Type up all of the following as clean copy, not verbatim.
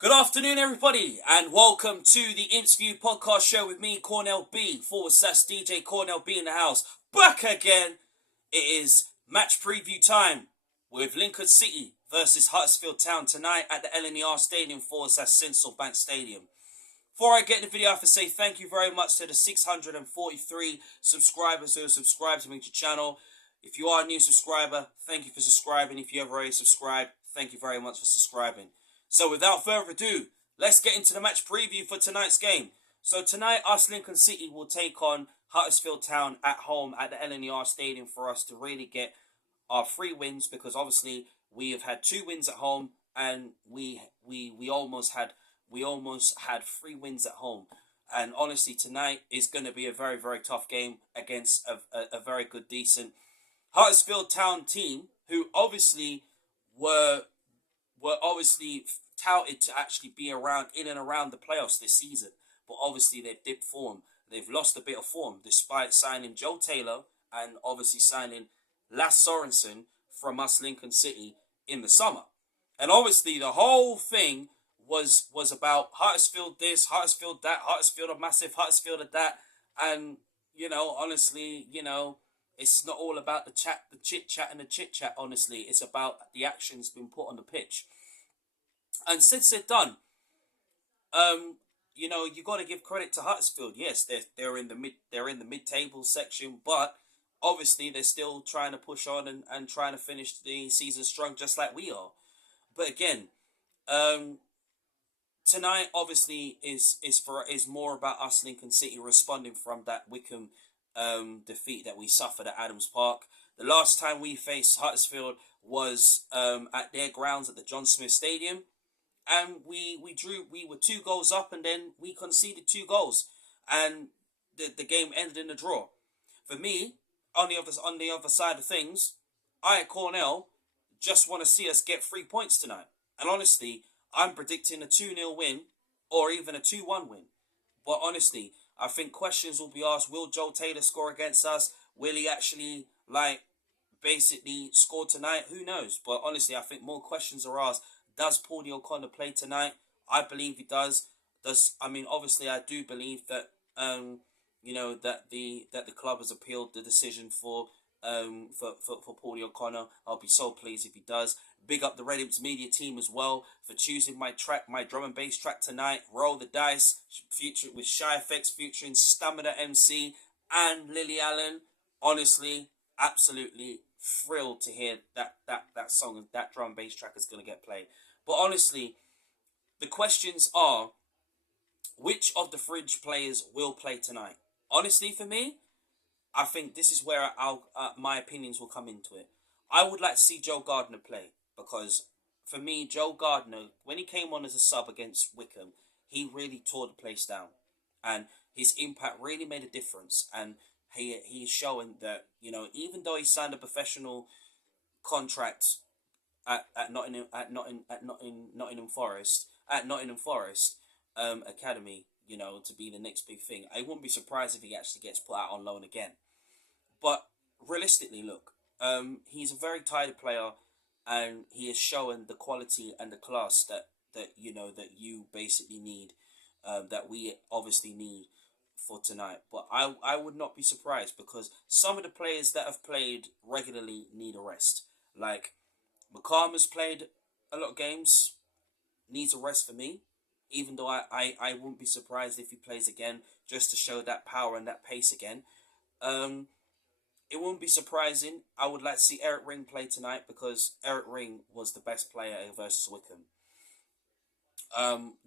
Good afternoon, everybody, and welcome to the Imps podcast show with me, Cornell B, / DJ Cornell B in the house. Back again. It is match preview time with Lincoln City versus Huddersfield Town tonight at the LNER Stadium / Central Bank Stadium. Before I get in the video, I have to say thank you very much to the 643 subscribers who have subscribed to me to the channel. If you are a new subscriber, thank you for subscribing. If you have already subscribed, thank you very much for subscribing. So without further ado, let's get into the match preview for tonight's game. So tonight, us Lincoln City will take on Huddersfield Town at home at the LNER Stadium for us to really get our 3 wins, because obviously we have had 2 wins at home and we almost had 3 wins at home. And honestly, tonight is going to be a very, very tough game against a very good, decent Huddersfield Town team, who obviously were obviously touted to actually be in and around the playoffs this season. But obviously they've dipped form. They've lost a bit of form despite signing Joe Taylor and obviously signing Lasse Sorensen from us Lincoln City in the summer. And obviously the whole thing was about Huddersfield this, Huddersfield that, Huddersfield a massive, Huddersfield a that. And, honestly, it's not all about the chit-chat and the chit-chat, honestly. It's about the actions being put on the pitch. And since they're done, you got to give credit to Huddersfield. Yes, they're in the mid-table section, but obviously they're still trying to push on and trying to finish the season strong, just like we are. But again, tonight obviously is more about us Lincoln City responding from that Wickham defeat that we suffered at Adams Park. The last time we faced Huddersfield was at their grounds at the John Smith Stadium, and we were 2 goals up, and then we conceded 2 goals, and the game ended in a draw. For me, on the other side of things, I at Cornell just want to see us get 3 points tonight, and honestly, I'm predicting a 2-0 win or even a 2-1 win. But honestly, I think questions will be asked. Will Joe Taylor score against us? Will he actually, basically score tonight? Who knows? But honestly, I think more questions are asked. Does Paulie O'Connor play tonight? I believe he does. Obviously, I do believe that, that the club has appealed the decision for Paulie O'Connor. I'll be so pleased if he does. Big up the Red Imps media team as well for choosing my drum and bass track tonight. Roll the Dice, featured with Shy Effects, featuring Stamina MC and Lily Allen. Honestly, absolutely thrilled to hear that song and that drum and bass track is going to get played. But honestly, the questions are, which of the fringe players will play tonight? Honestly, for me, I think this is where my opinions will come into it. I would like to see Joe Gardner play, because for me, Joe Gardner, when he came on as a sub against Wickham, he really tore the place down, and his impact really made a difference. And he's showing that, even though he signed a professional contract at Nottingham Forest Academy, to be the next big thing, I wouldn't be surprised if he actually gets put out on loan again. But realistically, look, he's a very tired player, and he is showing the quality and the class that you basically need, that we obviously need for tonight. But I would not be surprised, because some of the players that have played regularly need a rest. Like McCarman's played a lot of games, needs a rest for me. Even though I wouldn't be surprised if he plays again, just to show that power and that pace again. It wouldn't be surprising. I would like to see Eric Ring play tonight, because Eric Ring was the best player versus Wickham.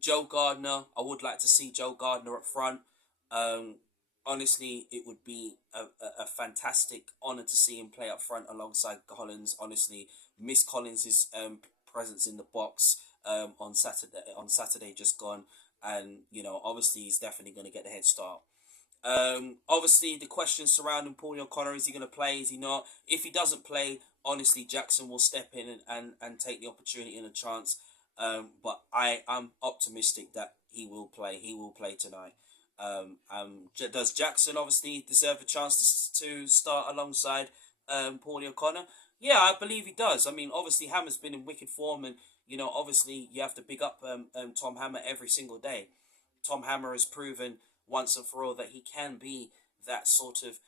Joe Gardner, I would like to see Joe Gardner up front. Honestly, it would be a fantastic honour to see him play up front alongside Collins. Honestly, miss Collins' presence in the box on Saturday just gone, and obviously he's definitely going to get the head start. Obviously the questions surrounding Paulie O'Connor, is he going to play, is he not? If he doesn't play, honestly Jackson will step in and take the opportunity and a chance. But I'm optimistic that he will play tonight. Does Jackson obviously deserve a chance to start alongside Paulie O'Connor? Yeah, I believe he does. I mean, obviously Hammer's been in wicked form, and obviously you have to big up Tom Hammer every single day. Tom Hammer has proven once and for all that he can be that sort of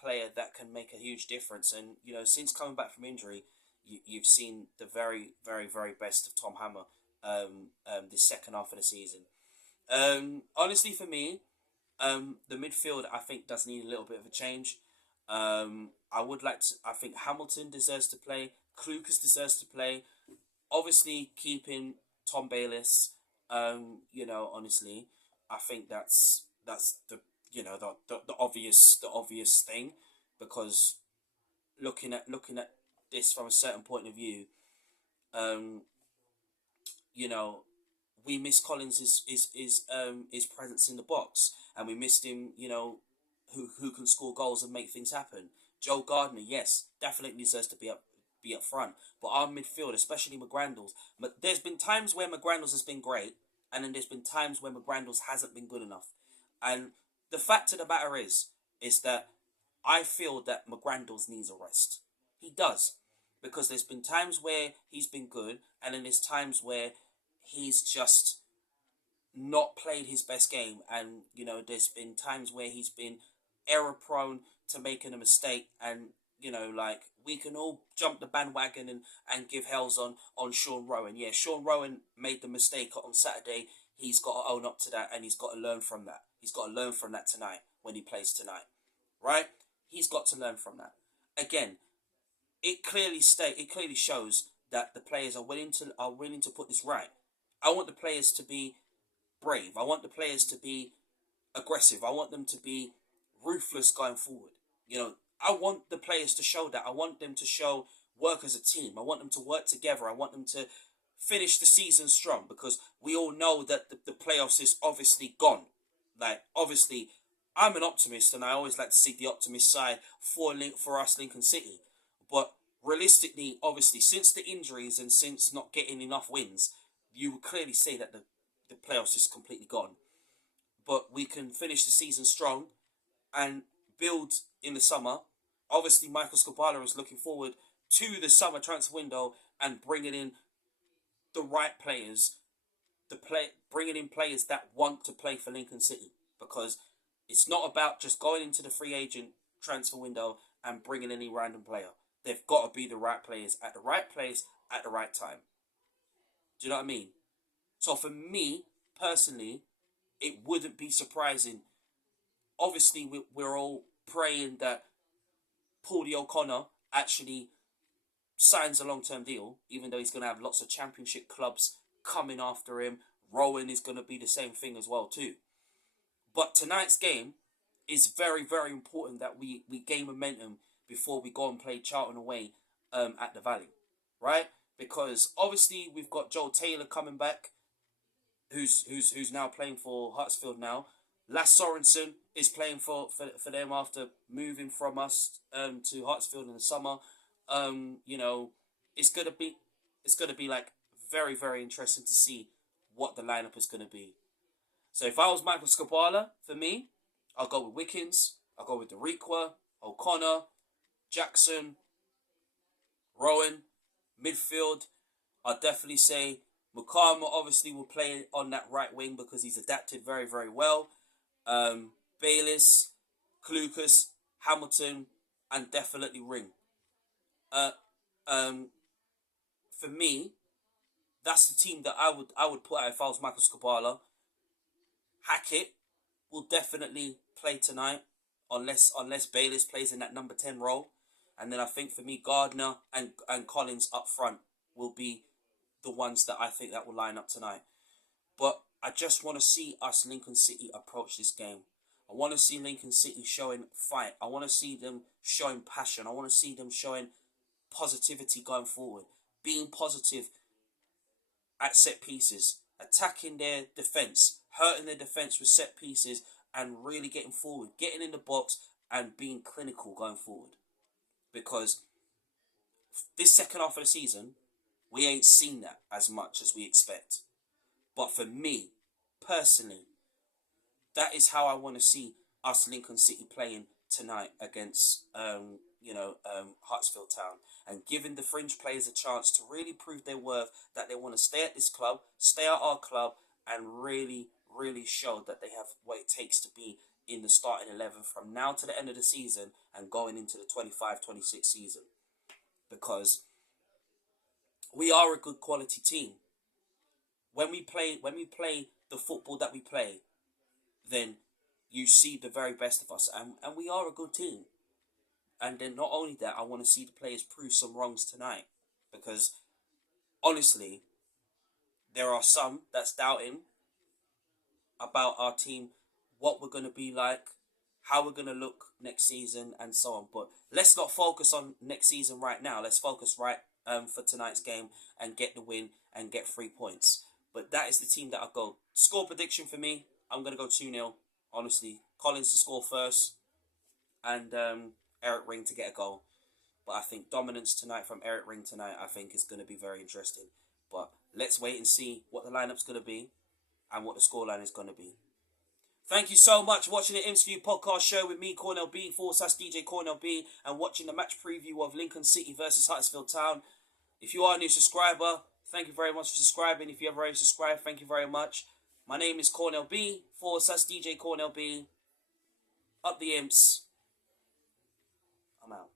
player that can make a huge difference. And since coming back from injury, you've seen the very, very, very best of Tom Hammer this second half of the season. Honestly, for me, the midfield I think does need a little bit of a change. I would like to. I think Hamilton deserves to play. Klukas deserves to play. Obviously, keeping Tom Bayliss. Honestly, I think that's the obvious thing, because looking at this from a certain point of view, um, you know, we miss Collins' his presence in the box, and we missed him. Who can score goals and make things happen. Joe Gardner, yes, definitely deserves to be up front. But our midfield, especially McGrandles, there's been times where McGrandles has been great, and then there's been times where McGrandles hasn't been good enough. And the fact of the matter is that I feel that McGrandles needs a rest. He does, because there's been times where he's been good, and then there's times where he's just not played his best game. And there's been times where he's been error prone to making a mistake. And like, we can all jump the bandwagon and give hells on Sean Rowan. Yeah, Sean Rowan made the mistake on Saturday. He's got to own up to that, and he's got to learn from that. He's got to learn from that tonight when he plays tonight, right? He's got to learn from that. Again, it clearly shows that the players are willing to put this right. I want the players to be brave. I want the players to be aggressive. I want them to be ruthless going forward. I want the players to show that. I want them to work as a team. I want them to work together. I want them to finish the season strong, because we all know that the playoffs is obviously gone. Like, obviously, I'm an optimist, and I always like to see the optimist side for us Lincoln City. But realistically, obviously, since the injuries and since not getting enough wins, you would clearly say that the playoffs is completely gone. But we can finish the season strong and build in the summer. Obviously, Michael Scabala is looking forward to the summer transfer window and bringing in the right players, bringing in players that want to play for Lincoln City, because it's not about just going into the free agent transfer window and bringing any random player. They've got to be the right players at the right place at the right time. Do you know what I mean? So for me, personally, it wouldn't be surprising. Obviously, we're all praying that Paulie O'Connor actually signs a long-term deal, even though he's going to have lots of championship clubs coming after him. Rowan is going to be the same thing as well too. But tonight's game is very, very important that we gain momentum before we go and play Charlton away at the Valley, right? Because obviously we've got Joe Taylor coming back, who's now playing for Huddersfield now. Lass Sorensen is playing for them after moving from us to Huddersfield in the summer. It's gonna be like very, very interesting to see what the lineup is gonna be. So if I was Michael Scabala, for me, I'll go with Wickens, I'll go with Deriqua, O'Connor, Jackson, Rowan. Midfield, I'll definitely say Mukama obviously will play on that right wing because he's adapted very, very well. Bayliss, Klukas, Hamilton, and definitely Ring. Uh, for me, that's the team that I would put out if I was Michael Scabala. Hackett will definitely play tonight, unless Bayliss plays in that number 10 role. And then I think for me, Gardner and Collins up front will be the ones that I think that will line up tonight. But I just want to see us Lincoln City approach this game. I want to see Lincoln City showing fight. I want to see them showing passion. I want to see them showing positivity going forward. Being positive at set pieces. Attacking their defence. Hurting their defence with set pieces. And really getting forward. Getting in the box and being clinical going forward. Because this second half of the season, we ain't seen that as much as we expect. But for me, personally, that is how I want to see us Lincoln City playing tonight against Huddersfield Town, and giving the fringe players a chance to really prove their worth, that they want to stay at this club, stay at our club, and really, really show that they have what it takes to be in the starting 11 from now to the end of the season and going into the 25-26 season. Because we are a good quality team. When we play the football that we play, then you see the very best of us, and we are a good team. And then not only that, I want to see the players prove some wrongs tonight, because honestly, there are some that's doubting about our team, what we're going to be like, how we're going to look next season, and so on. But let's not focus on next season right now. Let's focus for tonight's game and get the win and get 3 points. But that is the team that I go. Score prediction for me, I'm going to go 2-0, honestly. Collins to score first, and Eric Ring to get a goal. But I think dominance tonight from Eric Ring tonight, I think, is going to be very interesting. But let's wait and see what the lineup's going to be and what the scoreline is going to be. Thank you so much for watching the Imps View podcast show with me, Cornell B, /DJ Cornell B, and watching the match preview of Lincoln City versus Huddersfield Town. If you are a new subscriber, thank you very much for subscribing. If you have already subscribed, thank you very much. My name is Cornell B, /DJ Cornell B. Up the Imps. I'm out.